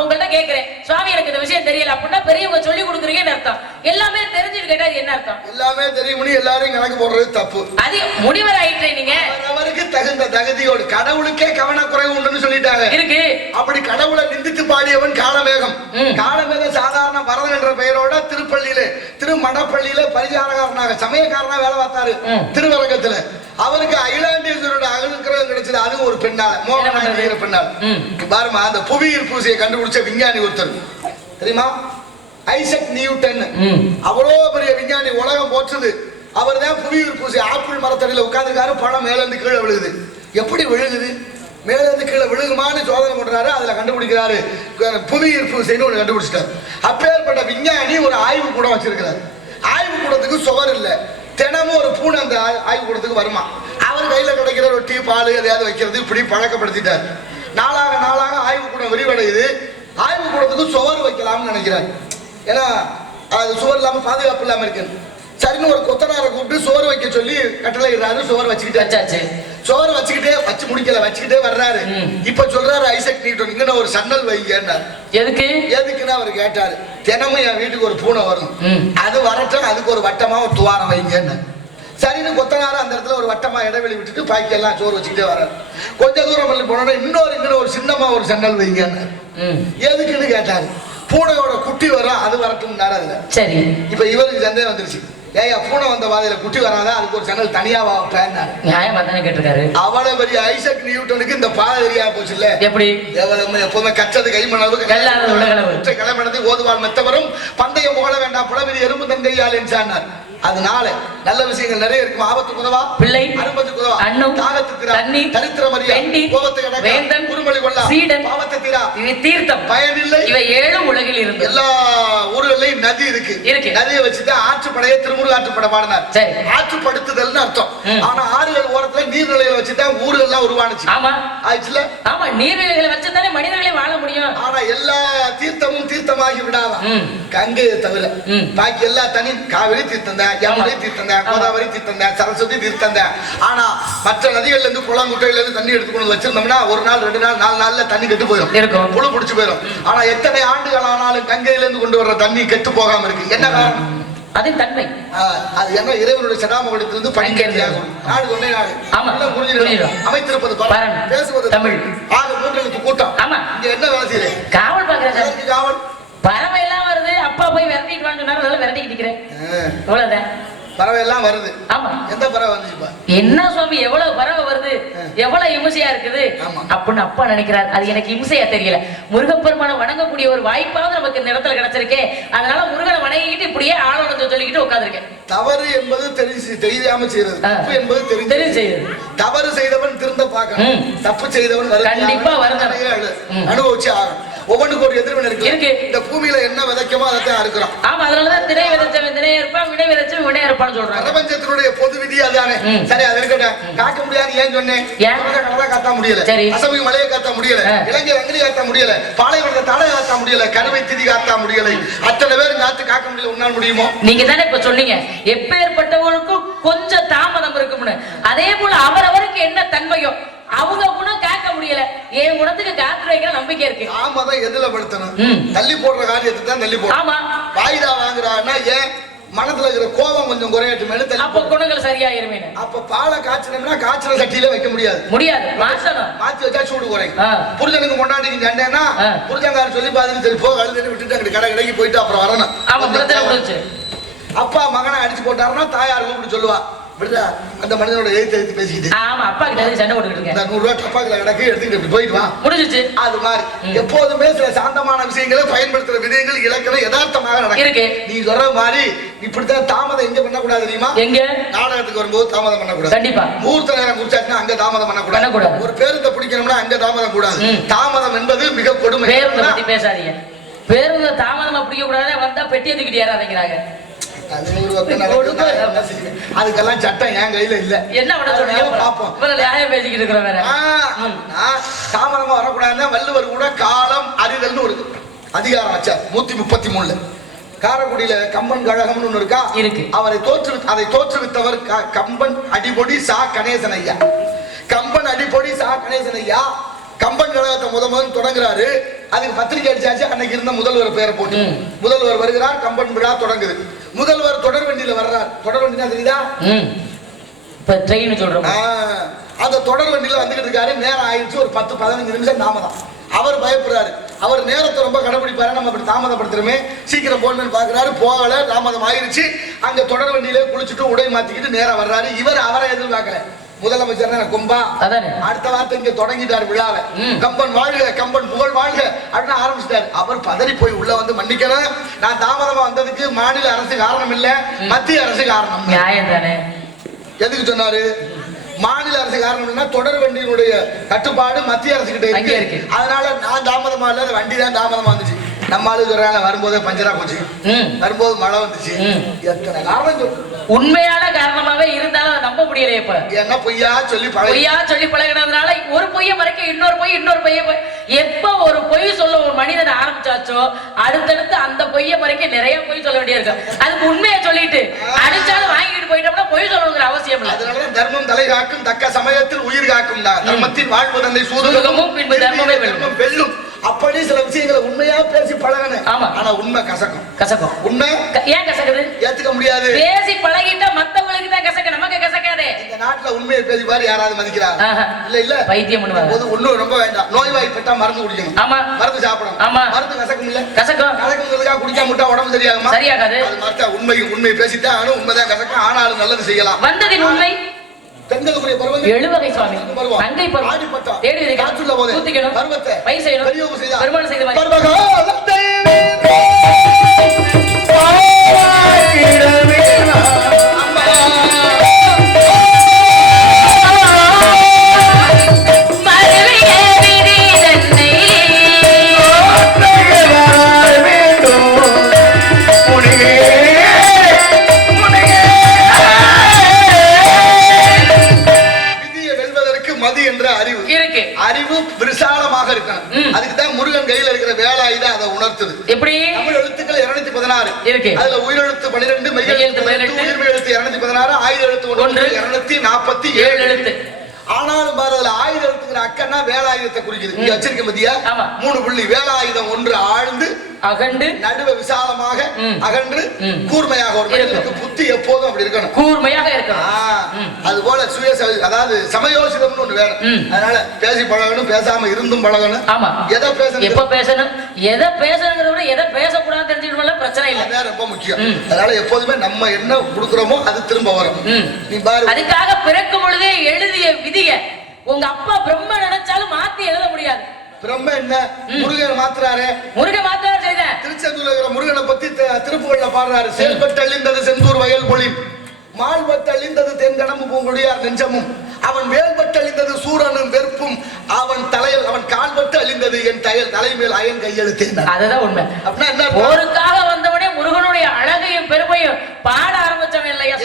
உங்கள்ட்ட கேக்குறேன், சுவாமி எனக்கு இந்த விஷயம் தெரியல அப்படின்னா பெரியவங்க சொல்லி கொடுக்குறீங்கன்னு அர்த்தம். எல்லாமே தெரிஞ்சுட்டு கேட்டா என்ன அர்த்தம்? எல்லாமே தெரியும். எல்லாரும் கணக்கு போடுறது தப்பு. அது முனிவர் ஆயிட்டே நீங்க. அவருக்கு தகுந்த தகுதியோடு கடவுளுக்கே கவனக்குறைவு உண்டுன்னு சொல்லிட்டாங்க. இருக்கு. அப்படி கடவுளை நிந்தித்து பாடியவன் காலமேகம். காலமேகம் சாதாரண வரதன் என்ற பெயரோட திருப்பள்ளியில திருமணப்பள்ளியில பரிசாரகாரனாக சமயக்காரனா வேலை பார்த்தாரு திருவரங்கத்துல. அவருக்கு அகிலாண்டேஸ்வரோட அகலுக்கிரகம் கிடைச்சது. அது ஒரு பெண்ணால, மோகனாங்கிற பெண்ணால். பாருமா, அந்த புவியீர்ப்பு விசையை கண்டுபிடிச்ச விஞ்ஞானி ஒருத்தர் தெரியுமா? Isaac Newton. அவ்வளோ பெரிய விஞ்ஞானி, உலகம் போற்றுது. அவர் தான் புவியீர்ப்பு விசை. ஆப்பிள் மரத்தடியில உட்கார்ந்துருக்காரு, பழம் மேல இருந்து கீழே விழுகுது. எப்படி விழுகுது? மேல இருந்து கீழே விழுகுமான்னு சோதனை பண்றாரு. அதுல கண்டுபிடிக்கிறாரு புவியீர்ப்பு விசைன்னு ஒண்ணு கண்டுபிடிச்சிட்டாரு. அப்பேற்பட்ட விஞ்ஞானி ஒரு ஆய்வு கூடம் வச்சிருக்கிறார். ஆய்வு கூடத்துக்கு சுவர் இல்லை. தினமும் ஒரு பூனை அந்த ஆய்வு கூடத்துக்கு வருமா. அவர் கையில கிடைக்கிற ரொட்டி, பால் எதையாவது வைக்கிறது இப்படி பழக்கப்படுத்திட்டார். நாளாக நாளாக ஆய்வு கூடம் விரிவடையுது. ஆய்வு கூடத்துக்கு சுவர் வைக்கலாம்னு நினைக்கிறார். ஏன்னா அது சுவர் இல்லாம பாதுகாப்பு இல்லாம இருக்கு. சரின்னு ஒரு கொத்தனாரை கூப்பிட்டு சோறு வைக்க சொல்லி கட்டளை இடுறாரு. சோறு வச்சுக்கிட்டே சோறு வச்சு முடிக்கல, வச்சுக்கிட்டே வர்றாரு. இப்ப சொல்றாரு ஐசக் நியூட்டன், இங்க ஒரு சன்னல் வைங்கன்னாரு. எதுக்குன்னு அவர் கேட்டாரு. தினமும் என் வீட்டுக்கு ஒரு பூனை வரும், அது வரட்டும், அதுக்கு ஒரு வட்டமா ஒரு துவாரம் வைங்கன்னு. சரின்னு கொத்தனார அந்த இடத்துல ஒரு வட்டமா இடைவெளி விட்டுட்டு பாக்கி எல்லாம் சோறு வச்சுக்கிட்டே வர்றாரு. கொஞ்ச தூரம் பண்ணி போனோட இன்னொரு ஒரு சின்னமா ஒரு சன்னல் வைங்கன்னு. எதுக்குன்னு கேட்டாரு. பூனையோட குட்டி வரும், அது வரட்டும். அதுல சரி. இப்ப இவருக்கு சந்தேகம் வந்துருச்சு. ஏயா பூனை வந்த வாதையில குட்டி வராதா, அதுக்கு ஒரு சேனல் தனியா வைப்பேன். நியாயமா தானே கேட்டிருக்காரு. அவ்வளவு பெரிய ஐசக் நியூட்டனுக்கு இந்த பாதை தெரியாம போச்சு இல்ல? எப்படி எப்பவுமே கச்சது கைமணவு கிளம்பினது ஓதுவாள் மெத்தவரும் பந்தயம் புகழ வேண்டாம் புலவெறி எறும்பு தந்தையால் என்றார். அதனால நல்ல விஷயங்கள் நிறைய இருக்கும். ஆபத்து குதவா பிள்ளை, அனுபத்து குதவா, அன்னம், தாகத்து தீரா, தண்ணி, தரித்திர மரியா, கோபத்தை அடக்க, வேந்தன், குறுமொழி கொள்ளா, சீடன், பாவத்தை தீரா, இவை தீர்த்தம், பயனில்லை. இவை 7 உலகில் இருந்து எல்லா ஊர்களையும் நதி இருக்கு. நதியை வச்சுட்டு ஆற்றுப்படையை திருமுருக ஆற்றுப்படை பாடினார். ஆற்றுப்படுத்துதல்னு அர்த்தம். ஆனா ஆறுகள் ஓரத்துல நீர்நிலைகளை வச்சுதான் ஊர்கள்லாம் உருவானுச்சு. ஆமா ஆச்சுல. ஆமா, நீர்நிலைகளை வச்சுதானே மனிதர்களே வாழ முடியும். ஆனா எல்லா தீர்த்தமும் தீர்த்தமாகி விடாதான் கங்கையை தவிர பாக்கி எல்லா தனி காவிரி தீர்த்தம், யமுனை தீர்த்தம், கோதாவரி தீர்த்தம், சரஸ்வதி தீர்த்தம். ஆனா மற்ற நதிகள்ல இருந்து குளங்குட்டையில இருந்து தண்ணி எடுத்துக்கொண்டு வச்சிருந்தோம்னா ஒரு நாள் 2 நாள் 4 நாள்ல தண்ணி கெட்டு போயிடும், புழு பிடிச்சு போயிடும். ஆனா எத்தனை ஆண்டுகள் ஆனாலும் கங்கையில இருந்து கொண்டு வர்ற தண்ணி கெட்டு போகாம இருக்கு. என்ன காரணம்? அது தன்மை. அது என்ன? இறைவனுடைய சடாமகத்திலிருந்து படிக்கிறார்கள். நாடு ஒன்னே நாடு. ஆமா, அமைத்திருப்பது பேசுவது தமிழ். ஆக 3 எழுத்து கூட்டம். ஆமா, இங்க என்ன வேலை செய்யுது? காவல் பாக்குறேன். காவல் பறவை எல்லாம் வருது. அப்பா போய் விரட்டிட்டு வாங்க சொன்னாரு, விரட்டிக்கிட்டு இருக்கிறேன். இவ்வளவுதான். பறவை எல்லாம் வருது. ஆமா, எந்த பறவை வந்துச்சுப்பா? என்ன சுவாமி, எவ்வளவு பறவை வருது, எவ்வளவு இம்சையா இருக்குது அப்படின்னு அப்பா நினைக்கிறார். அது எனக்கு இம்சையா தெரியல. முருகப்பெருமான வணங்கக்கூடிய ஒரு வாய்ப்பாவது நமக்கு இந்த இடத்துல கிடைச்சிருக்கே. அதனால முருகனை வணங்கிட்டு இப்படியே ஆளோட சொல்லிக்கிட்டு உட்காந்துருக்கேன். தவறு என்பது தெரியாம செய்யறது, தப்பு என்பது தெரிஞ்சு செய்யறது. தவறு செய்தவன் திருந்த பார்க்கணும், தப்பு செய்தவன் கண்டிப்பா வருது, அனுபவிச்சு ஆகணும். ஒவ்வொன்றுக்கு ஒரு எதிர்வினை இருக்கு. இந்த பூமியில என்ன விதைக்கமோ அதைத்தான் இருக்கிறோம். ஆமா, அதனாலதான் திணை விதைச்சவன் திணை இருப்பான், வினை விதைச்சவன் வினை இருப்பான்னு சொல்றாங்க. பிரபஞ்சத்தினுடைய பொது விதி அதானே. சரி, அது இருக்கட்டும். காக்க முடியாது. ஏன் சொன்னேன்? காத்த முடியல, அசமிக்கு மலையை காத்த முடியல, இலங்கை அங்கிரி காத்த முடியல, பாலைவனத்தை தடை காத்த முடியல, கருவை திதி காத்த முடியல. அத்தனை பேரும் காத்து காக்க முடியல. உன்னால் முடியுமோ? நீங்க தானே இப்ப சொன்னீங்க எப்பேற்பட்டவர்களுக்கும் கொஞ்சம் தாமதம் இருக்கும்னு. அதே போல அவரவருக்கு என்ன தன்மையோ அவங்க குணம் காக்க முடியல, என் குணத்துக்கு காத்து வைக்கிற நம்பிக்கை இருக்கு. ஆமா, தான் எதுல படுத்தணும்? தள்ளி போடுற காரியத்தை தான் தள்ளி போடும். ஆமா, வாய்தா வாங்குறான்னா ஏன் மனத்துல இருக்கிற கோபம் கொஞ்சம் குறையட்டுமே, அப்ப குணங்கள் சரியாயிருமே. அப்ப பாலை காய்ச்சணும்னா காய்ச்சல சட்டியில வைக்க முடியாது, மாத்தி வச்சா சூடு குறையும். புருஷனுக்கு கொண்டாடிக்கு சண்டைன்னா புருஷங்கார சொல்லி பாத்துட்டு சரி போ கழுதுன்னு விட்டுட்டு அங்கிட்டு கடை கடைக்கு போயிட்டு அப்புறம் வரணும். அப்பா மகனை அடிச்சு போட்டாருன்னா தாயார் கூப்பிட்டு சொல்லுவா, அந்த மனிதனோட எழுத்து பேசிக்கிட்டு ஆமா அப்பா கிட்ட சண்டை போட்டுக்கிட்டு 100 ரூபாய் டப்பாக்குல கிடக்கு எடுத்துக்கிட்டு போயிட்டு வா, முடிஞ்சிச்சு. அது மாதிரி எப்போதுமே சில சாந்தமான விஷயங்களை பயன்படுத்துற விதயங்கள் இலக்கணம் யதார்த்தமாக நடக்கு. நீ சொல்ற மாதிரி இப்படித்தான் தாமதம் எங்க பண்ணக்கூடாது தெரியுமா? எங்க நாடகத்துக்கு வரும்போது தாமதம் பண்ணக்கூடாது. கண்டிப்பா முகூர்த்த நேரம் குறிச்சாச்சுன்னா அங்க தாமதம் பண்ணக்கூடாது. ஒரு பேருந்தை பிடிக்கணும்னா அங்க தாமதம் கூடாது. தாமதம் என்பது மிக கொடுமை. பேருந்தை பத்தி பேசாதீங்க. பேருந்தை தாமதமா பிடிக்க கூடாது. வந்தா பெட்டி எடுத்துக்கிட்டு ஏறாதீங்கிறாங்க. அதுக்கெல்லாம் சட்டம் என் கையில இல்ல. என்ன பாப்போம், பேசிக்கிட்டு இருக்கிற வேற தாமதமா வரக்கூடாதுன்னா வள்ளுவர் கூட காலம் அறிதல்னு ஒரு அதிகாரம் வச்சார் 133ல. காரைக்குடியில கம்பன் கழகம்னு ஒண்ணு இருக்கா, இருக்கு. அதை தோற்றுவித்தவர் கம்பன் அடிபொடி சா கணேசன் ஐயா. கம்பன் அடிபொடி சா கணேசன் ஐயா கம்பன் கழகத்தை முதல் தொடங்குறாரு. அதுக்கு பத்திரிகை அடிச்சாச்சு. அன்னைக்கு இருந்த முதல்வர் பெயரை போட்டு முதல்வர் வருகிறார். கம்பன் விழா தொடங்குது. முதல்வர் தொடர் வண்டியில வர்றார். தொடர் வண்டினா தெரியுதா? ட்ரெயின் சொல்றோம். அந்த தொடர் வண்டியில வந்துகிட்டு இருக்காரு. நேரம் ஆயிடுச்சு. ஒரு 10-15 நிமிஷம் தாமதம். அவர் பயப்படுறாரு. அவர் நேரத்தை ரொம்ப கடைபிடிப்பாரு. நம்ம இப்படி தாமதப்படுத்துறோமே, சீக்கிரம் போகணும்னு பாக்குறாரு. போகல, தாமதம் ஆயிடுச்சு. அங்க தொடர் வண்டியில குளிச்சுட்டு உடை மாத்திக்கிட்டு நேரம் வர்றாரு. இவர் அவரை எதிர்பார்க்கல. முதலமைச்சர் கும்பா அடுத்த வார்த்தை இங்க தொடங்கிட்டார் விழாவை. கம்பன் வாழ்க, கம்பன் புகழ் வாழ்க அப்படின்னு ஆரம்பிச்சிட்டாரு. அவர் பதறி போய் உள்ள வந்து மன்னிக்கணும், நான் தாமதமா வந்ததுக்கு மாநில அரசு காரணம் இல்ல, மத்திய அரசு காரணம். நியாயம் தானே. எதுக்கு சொன்னாரு? மாநில அரசு காரணம், தொடர் வண்டியினுடைய கட்டுப்பாடு மத்திய அரசு கிட்ட இருக்கு. அதனால நான் தாமதமா இல்ல, வண்டி தான் தாமதமா வந்துச்சு. நம்ம ஆளுக்கு வரும்போதே பஞ்சரா போச்சு, வரும்போது மழை வந்துச்சு. எத்தனை காரணம் உண்மையான காரணமாவே இருந்தாலும் அதை நம்ப முடியல. இப்ப என்ன பொய்யா சொல்லி பழகினதுனால ஒரு பொய்ய மறைக்க இன்னொரு பொய்ய எப்ப ஒரு பொய் சொல்ல ஒரு மனிதன் ஆரம்பிச்சாச்சோ அடுத்தடுத்து அந்த பொய்ய மறைக்க நிறைய பொய் சொல்ல வேண்டிய இருக்கு. அதுக்கு உண்மையை சொல்லிட்டு அடிச்சாலும் வாங்கிட்டு போயிட்டோம்னா பொய் சொல்லணுங்கிற அவசியம் இல்லை. அதனால தர்மம் தலை காக்கும், தக்க சமயத்தில் உயிர் காக்கும். தர்மத்தின் வாழ்வு தந்தை சூதுகமும் பின்பு தர்மமே வெல்லும். அப்படி சில விஷயங்களை உண்மையா பேசி பழகணும். ஆமா, ஆனா உண்மை கசக்கும். உண்மை ஏன் கசக்குது? ஏத்துக்க முடியாது. பேசி பழகிட்டா மத்தவங்களுக்கு தான் கசக்க, நமக்கு கசக்காதே. இந்த நாட்டு நாட்டுல உண்மையை பேசிப்பாரு யாராவது மதிக்கிறாங்க இல்ல பைத்தியம் பண்ணுவாங்க. ஒண்ணும் ரொம்ப வேண்டாம். நோய்வாய்ப்பட்டா மருந்து குடிக்கணும். ஆமா, மருந்து சாப்பிடணும். ஆமா, மருந்து கசக்கும் இல்ல, கசக்குங்கிறதுக்காக குடிக்காம விட்டா உடம்பு சரியாகுமா? சரியாகாது. அது மாதிரி உண்மை பேசித்தான் ஆனும். உண்மைதான் கசக்கும், ஆனாலும் நல்லது செய்யலாம். வந்ததின் உண்மை பெண்களுக்குரிய பருவங்கள் 7 வகை சுவாமி. அங்கை பருவம், ஆடிப்பட்டம், தேடி விதை, காற்றுள்ள போதே, தூத்திக்கணும், பருவத்தை, பை செய்யணும், பெரியவங்க செய்தா, பெருமாள் செய்த மாதிரி பருவகாலத்தை அறிவு விசாலமாக இருக்கணும். அதுக்குதான் முருகன் கையில இருக்கிற வேலாயுதம் அதை உணர்த்துது. எப்படி? தமிழ் எழுத்துக்கள் 216 இருக்கு. அதுல உயிரெழுத்து 12, மெய்யெழுத்து 18, உயிர்மெய் எழுத்து 216, ஆயுத எழுத்து 1, 247 எழுத்து. ஆனாலும் பாரதில் ஆயுத எழுத்துங்கிற அக்கன்னா வேலாயுதத்தை குறிக்குது. இங்க வச்சிருக்க மத்தியா 3 புள்ளி. வேலாயுதம் 1 ஆழ்ந்து அகண்டு, நடுவே விசாலமாக அகன்று கூர்மையாக. ஒரு மனிதனுக்கு புத்தி எப்போதும் அப்படி இருக்கணும், கூர்மையாக இருக்கணும். அது போல அதாவது சமயோசிதம்னு ஒண்ணு வேணும். அதனால பேசி பழகணும், பேசாம இருந்தும் பழகணும். ஆமா, எதை பேசணும், எப்ப பேசணும், எதை பேசணுங்கிறத விட எதை பேசக்கூடாது தெரிஞ்சுக்கணும், பிரச்சனை இல்லை. அதான் ரொம்ப முக்கியம். அதனால எப்போதுமே நம்ம என்ன கொடுக்குறோமோ அது திரும்ப வரும். நீ பாரு, அதுக்காக பிறக்கும் பொழுதே எழுதிய விதிய உங்க அப்பா பிரம்ம நினைச்சாலும் மாத்தி எழுத முடியாது. பிரம்ம என்ன, முருகன் மாத்துறாரு, முருகன் மாத்துறாரு. செய்த திருச்செந்தூர்ல இருக்கிற முருகனை பத்தி திருப்புகள்ல பாடுறாரு. செயல்பட்டு அழிந்தது செந்தூர் வயல் பொழி, மால்பட்டு அழிந்தது தென்கடம்பு பூங்குடியார் நெஞ்சமும், அவன் வேல்பட்டு அழிந்தது சூரனும் வெறுப்பும், அவன் தலையில் அவன் கால்பட்டு அழிந்தது என் தலைமேல் அயன் கையெழுத்தேன். அதுதான் உண்மை. அப்படின்னா என்ன, போருக்காக வந்தவனே முருகனுடைய அழகையும் பெருமையும் பாட ஆரம்பிச்சவன் இல்லையா?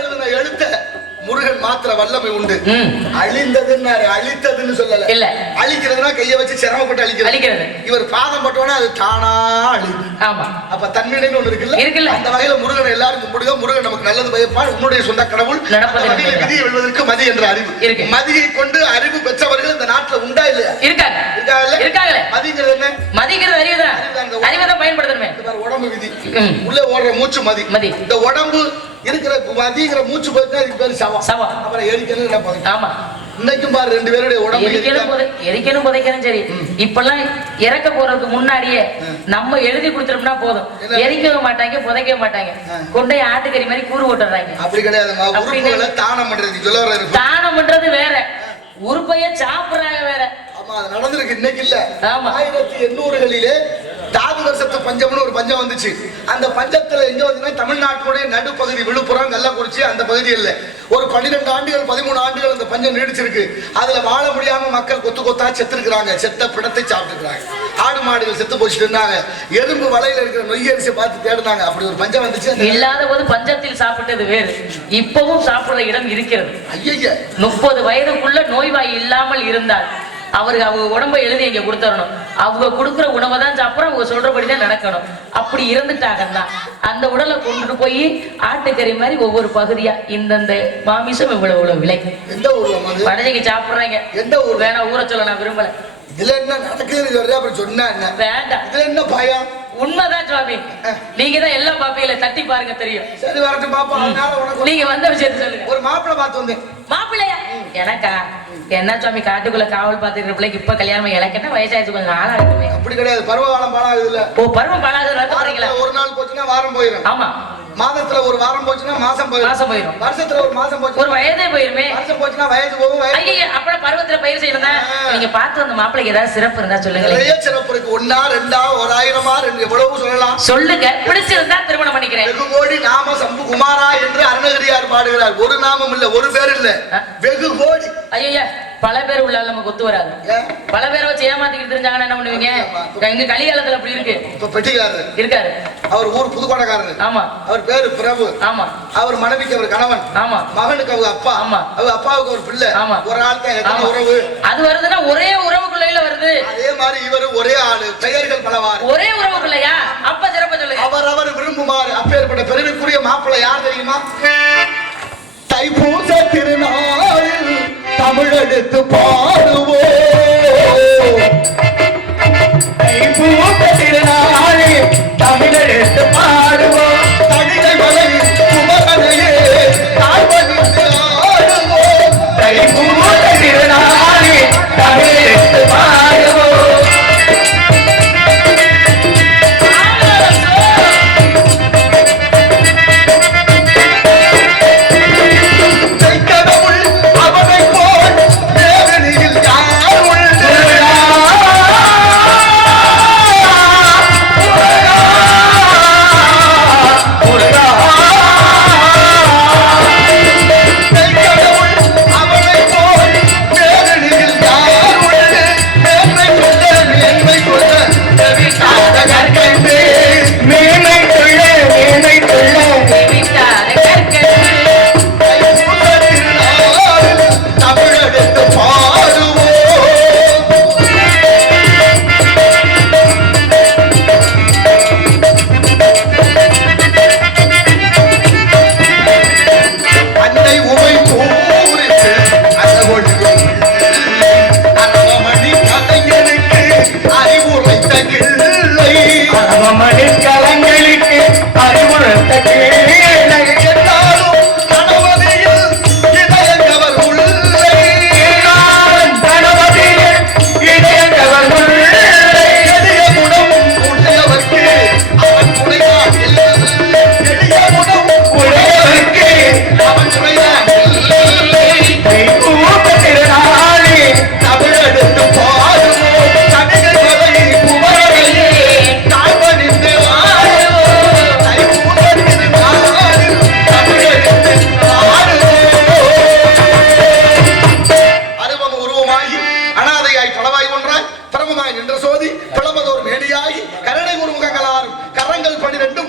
எழுதின எழுத்த முருகன் மாத்திர வல்லமை உண்டு. அழிந்ததுன்னு அழித்ததுன்னு சொல்லல. இல்ல, அழிக்கிறதுனா கைய வச்சு சிரமப்பட்டு அழிக்கிறது. இவர் பாதம் பட்டோன்னா அது தானா அழிது. ஆமா, அப்ப தன்னிலைன்னு ஒண்ணு இருக்குல்ல, அந்த வகையில முருகன் எல்லாரும் கும்பிடுங்க. முருகன் நமக்கு நல்லது பயப்பாடு, உன்னுடைய சொந்த கடவுள். விதியை வெல்வதற்கு மதி என்ற அறிவு இருக்கு. மதியை கொண்டு அறிவு பெற்றவர்கள் இந்த நாட்டுல உண்டா இல்லையா? இருக்காங்க. மதிங்கிறது என்ன? மதிங்கிறது அறிவுதான். அறிவுதான் பயன்படுத்தணுமே. உடம்பு விதி, உள்ள ஓடுற மூச்சு மதி. இந்த உடம்பு இருக்கிற மதிங்கிற மூச்சு போயிட்டா இதுக்கு பேரு சவம். அப்புறம் எரிக்கணும். ஆமா, இன்னைக்கும் பாரு 2 பேருடைய உடம்பு எரிக்கணும் புதைக்கணும். சரி, இப்பெல்லாம் இறக்க போறதுக்கு முன்னாடியே நம்ம எழுதி கொடுத்துட்டோம்னா போதும், எரிக்கவே மாட்டாங்க, புதைக்க மாட்டாங்க, கொண்டே ஆட்டுக்கறி மாதிரி கூறு போட்டுறாங்க. அப்படி கிடையாது. தானம் பண்றது, தானம் பண்றது வேற, உறுப்பைய சாப்பிடுறாங்க வேற. ஆமா, அது நடந்திருக்கு, இன்னைக்கு இல்ல. 1800களிலே தாது வருஷத்து பஞ்சம்னு ஒரு பஞ்சம் வந்துச்சு. அந்த பஞ்சத்துல எங்க வந்து தமிழ்நாட்டுடைய நடுப்பகுதி, விழுப்புரம், கள்ளக்குறிச்சி அந்த பகுதி இல்ல, ஒரு 12 ஆண்டுகள் 13 ஆண்டுகள் அந்த பஞ்சம் நீடிச்சிருக்கு. அதுல வாழ முடியாம மக்கள் கொத்து கொத்தா செத்து இருக்கிறாங்க. செத்த பிணத்தை சாப்பிட்டுருக்காங்க. ஆடு மாடுகள் செத்து போச்சுட்டு இருந்தாங்க. எறும்பு வலையில இருக்கிற நொய்யரிசியை பார்த்து தேடினாங்க. அப்படி ஒரு பஞ்சம் வந்துச்சு. இல்லாத போது பஞ்சத்தில் சாப்பிட்டது வேறு, இப்பவும் சாப்பிடுற இடம் இருக்கிறது. ஐயா, 30 வயதுக்குள்ள நோய்வாய் இல்லாமல் இருந்தால் அவருக்கு அவங்க உடம்பை எழுதி இங்க கொடுத்துடணும். அவங்க கொடுக்குற உணவை தான் சாப்பிட, அவங்க சொல்றபடிதான் நடக்கணும். அப்படி இருந்துட்டாங்கன்னா அந்த உடலை கொண்டுட்டு போய் ஆட்டுக்கறி மாதிரி ஒவ்வொரு பகுதியா இந்தந்த மாமிசம் இவ்வளவு விலை. எந்த ஊர் படஜைக்கு சாப்பிடுறாங்க? எந்த ஊர் வேணா ஊரை சொல்ல நான் விரும்பல. இதுல என்ன நடக்குதுன்னு அப்படி சொன்னா என்ன வேண்டாம். இதுல என்ன பயம்? உண்மைதான் சுவாமி, நீங்க தான் எல்லாம் பாப்பீங்களே, தட்டி பாருங்க தெரியும். சரி, வரட்டும் பாப்பா. நீங்க வந்த விஷயத்தை சொல்லுங்க. ஒரு மாப்பிள்ளை பார்த்து வந்தேன். மாப்பிள்ளையா? எனக்கா? என்ன சுவாமி, காட்டுக்குள்ள காவல் பார்த்துக்கிற பிள்ளைக்கு இப்ப கல்யாணம், எனக்கு என்ன வயசாயிடுச்சு, கொஞ்சம் நாளா இருக்குமே. அப்படி கிடையாது, பருவகாலம் பாழாகுது இல்ல. ஓ, பருவம் பாழாகுது. ஒரு நாள் போச்சுன்னா வாரம் போயிடும். ஆமா, மாதத்துல ஒரு வாரம் போச்சுன்னா மாசம் போயிடும். வருஷத்துல ஒரு மாசம் போச்சு, ஒரு வயதே போயிருமே. வருஷம் போச்சுன்னா வயது போகும். அப்புறம் பருவத்துல பயிர் செய்யணும். நீங்க பார்த்து அந்த மாப்பிள்ளைக்கு ஏதாவது சிறப்பு இருந்தா சொல்லுங்க. நிறைய சிறப்பு இருக்கு. 1 2 1000 எவ்வளவு சொல்லலாம். சொல்லுங்க, பிடிச்சிருந்தா திருமணம் பண்ணிக்கிறேன். வெகு கோடி நாம சம்பு குமாரா என்று அருணகிரியார் பாடுகிறார். ஒரு நாமம் இல்ல, ஒரு பேர் இல்ல, வெகு கோடி. ஐயா, பல பேர் உள்ள நமக்கு ஒத்து வராது. பல பேரை வச்சு ஏமாத்திக்கிட்டு தெரிஞ்சாங்கன்னா என்ன பண்ணுவீங்க? எங்க கலிகாலத்துல அப்படி இருக்கு. இப்ப பெட்டிக்காரர் இருக்காரு, அவர் ஊர் புதுக்கோட்டைக்காரரு. ஆமா, அவர் பேரு பிரபு. ஆமா, அவர் மனைவிக்கு அவர் கணவன். ஆமா, மகனுக்கு அவங்க அப்பா. ஆமா, அவங்க அப்பாவுக்கு ஒரு பிள்ளை. ஆமா, ஒரு ஆள் தான் எத்தனை உறவு. அது வருதுன்னா ஒரே உறவுக்குள்ள வருது. அதே மாதிரி இவரு ஒரே ஆளு, பெயர்கள் பலவாறு. ஒரே உறவுக்குள்ளையா? அப்ப சிறப்பா சொல்லுங்க. அவர் விரும்புமாறு அப்பேற்பட்ட பெருமைக்குரிய மாப்பிள்ளை யார் தெரியுமா? தைப்பூச திருநாளில் தமிழெடுத்து பாடுவோம். தைப்பூச திருநாளில் தமிழெடுத்து பாடுவோம். தனிதை மலை குமரனையே தாழ்வழித்து ஆடுவோம்.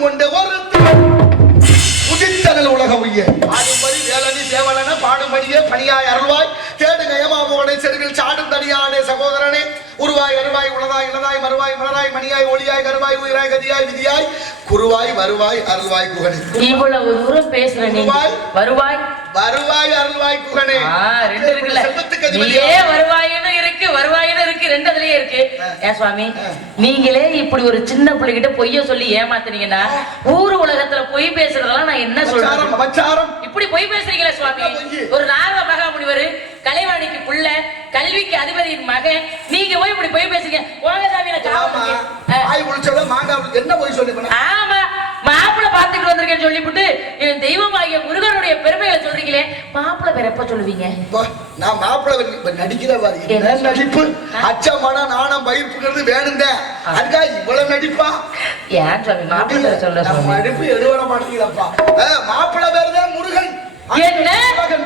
கொண்ட ஒரு உதித்தனல் உலக உய்ய ஆடும்படி வேலனி சேவலன பாடும்படியே பணியாய் அருள்வாய் தேடு கயமாவோடை செருவில் சாடும் தனியானே சகோதரனே உருவாய் அருவாய் உளதாய் இளதாய் மறுவாய் மலராய் மணியாய் ஒளியாய் கருவாய் உயிராய் கதியாய் விதியாய் குருவாய் வருவாய் அருள்வாய் குகனே. இவ்வளவு தூரம் பேசுற நீ வருவாய் வருவாய் அருள்வாய் குகனே. ரெண்டு இருக்குல்ல, நீயே வருவாயின்னு இருக்கு வருவாயின்னு இருக்கு, ரெண்டு அதுலயே இருக்கு. ஏன் சுவாமி நீங்களே இப்படி ஒரு சின்ன பிள்ளைகிட்ட பொய்ய சொல்லி ஏமாத்துனீங்கன்னா ஊர் உலகத்துல பொய் பேசுறதெல்லாம் நான் என்ன சொல்றேன்? இப்படி பொய் பேசுறீங்களா சுவாமி? ஒரு நாரத மகாமுனிவர் கலைவாணிக்கு புள்ள கல்விக்கு அதிபதியின் மகன், நீங்க போய் இப்படி போய் பேசுறீங்க. போங்க சாமி, என்ன போய் சொல்லி? ஆமா, மாப்பிள்ளை பாத்துட்டு வந்திருக்கேன்னு சொல்லிவிட்டு என் தெய்வமாகிய முருகனுடைய பெருமைகளை சொல்றீங்களே, மாப்பிள்ளை பேர் எப்ப சொல்லுவீங்க? நான் மாப்பிள்ளை நடிக்கிறவாரு நடிப்பு அச்சமான நாணம் பயிர்ப்புங்கிறது வேணுங்க, அதுக்காக இவ்வளவு நடிப்பா? ஏன் சுவாமி மாப்பிள்ளை பேர் சொல்ல நடிப்பு எடுவட மாட்டீங்களப்பா. மாப்பிள்ளை பேர் தான் முருகன்.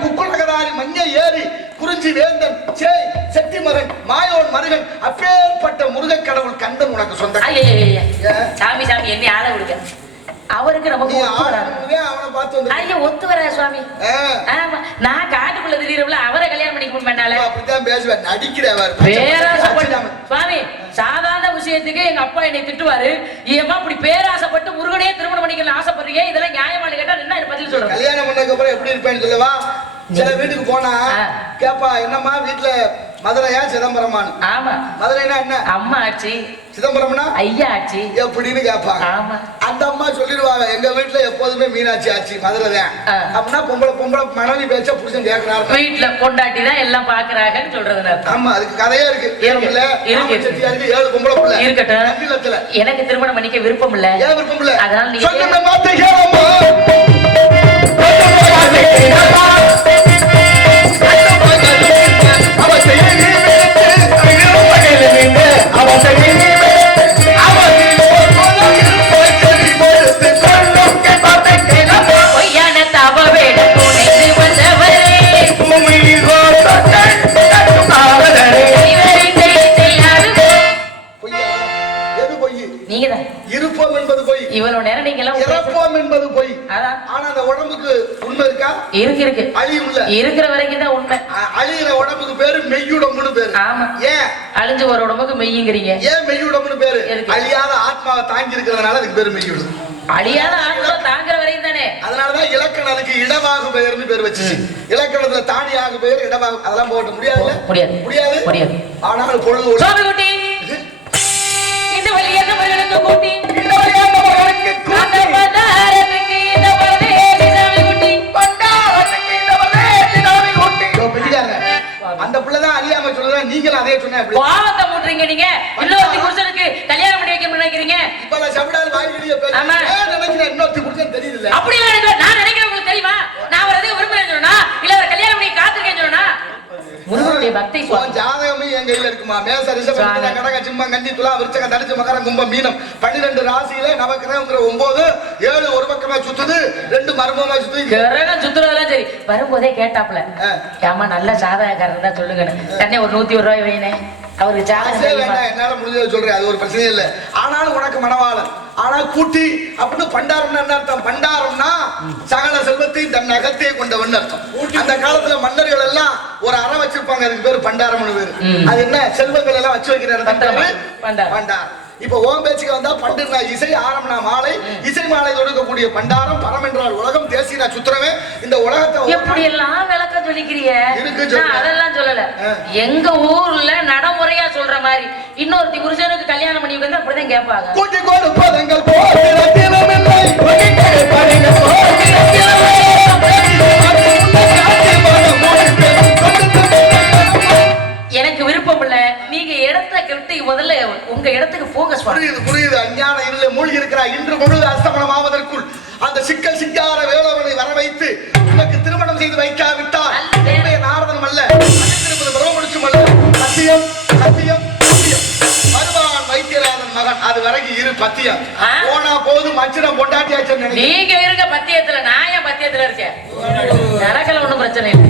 குக்குலகதாரி மஞ்ச ஏறி குறிஞ்சி வேந்தன் சேய் செட்டி மகன் மாயோன் மருகன் அப்பேற்பட்ட முருகன் கடவுள் கந்தன் உனக்கு சொந்த. சாமி சாமி என்ன ஆள விடுங்க, அவருக்கு நமக்கு அவனை பார்த்து ஐயா ஒத்து வர சுவாமி. நான் காட்டுக்குள்ள திடீர்ல அவரை கல்யாணம் பண்ணிக்க அப்படித்தான் பேசுவேன், நடிக்கிறவர் சுவாமி. சாதாரண விஷயத்துக்கு எங்க அப்பா என்னை திட்டுவாரு, ஏமா இப்படி பேராசைப்பட்டு முருகனையே திருமணம் பண்ணிக்கலாம் ஆசைப்படுறீங்க, இதெல்லாம் நியாயமானு கேட்டா என்ன பதில் சொல்றேன்? கல்யாணம் பண்ணதுக்கு அப்புறம் எப்படி இருப்பேன்னு சொல்லவா? சில வீட்டுக்கு போனா கேப்பா, என்னம்மா வீட்டுல மதுரையா சிதம்பரமானு? ஆமா, மதுரைனா என்ன? அம்மா ஆட்சி. சிதம்பரம்னா ஐயா ஆட்சி எப்படின்னு கேட்பாங்க. அந்த அம்மா சொல்லிடுவாங்க, எங்க வீட்டுல எப்போதுமே மீனாட்சி ஆட்சி மதுரை தான் அப்படின்னா பொம்பளை பொம்பளை மனைவி பேச்ச புருஷன் கேட்கிறாரு, வீட்டுல கொண்டாட்டி தான் எல்லாம் பாக்குறாங்கன்னு சொல்றது. ஆமா, அதுக்கு கதையே இருக்கு. 7 பொம்பளை பிள்ளை இருக்கட்டும், எனக்கு திருமணம் பண்ணிக்க விருப்பம் இல்ல. ஏன் விருப்பம் இல்ல? அதனால நீ இவ்வளவு நேரம் நீங்க எல்லாம் இறப்போம் என்பது பொய். ஆனா அந்த உடம்புக்கு உண்மை இருக்கா? இருக்கு. அழியும்ல, இருக்கிற வரைக்கும் தான் உண்மை. அழிகிற உடம்புக்கு பேரு மெய்யுடம்புன்னு பேரு. ஆமா, ஏன் அழிஞ்சு ஒரு உடம்புக்கு மெய்யுங்கிறீங்க? ஏன் மெய்யுடம்புன்னு பேரு? அழியாத ஆத்மாவை தாங்கி இருக்கிறதுனால அதுக்கு பேரு மெய்யுடம். அழியாத ஆத்மாவை தாங்குற வரையும் தானே. அதனாலதான் இலக்கணம் அதுக்கு இடவாகு பெயர்னு பேர் வச்சு. இலக்கணத்துல தானியாக பெயர் இடவாகு, அதெல்லாம் போட்ட முடியாது. முடியாது முடியாது. ஆனால் பொழுது சாமி குட்டி இந்த வழியாக மகளுக்கு கூட்டி இந்த வழியாக மகளுக்கு கூட்டி பண்டாரத்துக்கு இந்த வரதேசி சாமி குட்டி பண்டாரத்துக்கு இந்த வரதேசி சாமி குட்டி. அந்த பிள்ளைதான் அறியாம சொல்றதா, நீங்களும் அதே சொன்ன பாவத்தை மூட்டுறீங்க. நீங்க இன்னொருத்தி புருஷனுக்கு கல்யாணம் பண்ணி வைக்க நினைக்கிறீங்க. இப்ப நான் சபடால் வாய்விடிய பேச நினைக்கிறேன், இன்னொருத்தி புருஷன் தெரியல. அப்படி எல்லாம் நான் நினைக்கிறேன், உங்களுக்கு தெரியுமா? நான் வரதே விரும்புறேன்னு சொன்னா இல்ல அவரை கல்யாணம் பண்ணி காத்திருக்கேன்னு சொன்னா முருகனுடைய பக்தி ஜாதகமே என் கையில இருக்குமா? மேச ரிஷபம் கடக சிம்மம் கன்னி துலா விருச்சகம் தனுசு மகரம் கும்பம் மீனம் 12 ராசியில நவக்கிரகம்ங்கிற 9 7 ஒரு பக்கமா சுத்துது, 2 மர்மமா சுத்துது. கிரகம் சுத்துறதெல்லாம் சரி, வரும்போதே கேட்டாப்ல ஏமா நல்ல ஜாதகக்காரர் தான் சொல்லுங்க, தண்ணே ஒரு 101 ரூபாய் வைனே அவருக்கு ஜாதகம் வேண்டாம், என்னால முடிஞ்சதை சொல்றேன், அது ஒரு பிரச்சனையே இல்லை. ஆனாலும் உனக்கு மனவாளன். ஆனா கூட்டி அப்படின்னு பண்டாரம்னா என்ன அர்த்தம்? பண்டாரம்னா சகல செல்வத்தை தன் அகத்தையே கொண்டவன் அர்த்தம். அந்த காலத்துல மன்னர்கள் எல்லாம் ஒரு அறை வச்சிருப்பாங்க, அதுக்கு பேரு பண்டாரம்னு பேரு. அது என்ன? செல்வங்கள் எல்லாம் வச்சு வைக்கிற பண்டாரம். இப்ப ஓம் பேச்சுக்கு வந்தா பண்டுனா இசை, ஆரம்னா மாலை, இசை மாலை தொடுக்கக்கூடிய பண்டாரம், பரம் என்றால் உலகம், தேசிய சுத்திரமே இந்த உலகத்தை எப்படி எல்லாம் விளக்க சொல்லிக்கிறீங்க. அதெல்லாம் சொல்லல, எங்க ஊர்ல நடைமுறையா சொல்ற மாதிரி இன்னொருத்தி புருஷனுக்கு கல்யாணம் பண்ணி வந்து அப்படிதான் கேட்பாங்க. கூட்டி கொடுப்பதங்கள் எனக்கு விருப்பம் இல்ல. நீங்க இடத்தை கெட்டு முதல்ல உங்க இடத்துக்கு போகஸ் பண்ணுங்க. புரியுது. அஞ்ஞான இருள மூழ்கி இருக்கிறாய். இன்று பொழுது அஸ்தமனம் ஆவதற்குள் அந்த சிக்கல் சிங்கார வேலவனை வர வைத்து உனக்கு திருமணம் செய்து வைக்காவிட்டால் நாரதன் அல்ல, பிரம்மமுடிச்சும் அல்ல, சத்தியம் சத்தியம் சத்தியம் வருவான் வைத்தியராதன் மகன். அது வரைக்கும் இரு பத்தியம். போனா போதும் மச்சிடம் பொண்டாட்டியாச்சு. நீங்க இருக்க பத்தியத்துல நான் ஏன் பத்தியத்துல இருக்கேன்? நடக்கல, ஒண்ணும் பிரச்சனை இல்லை.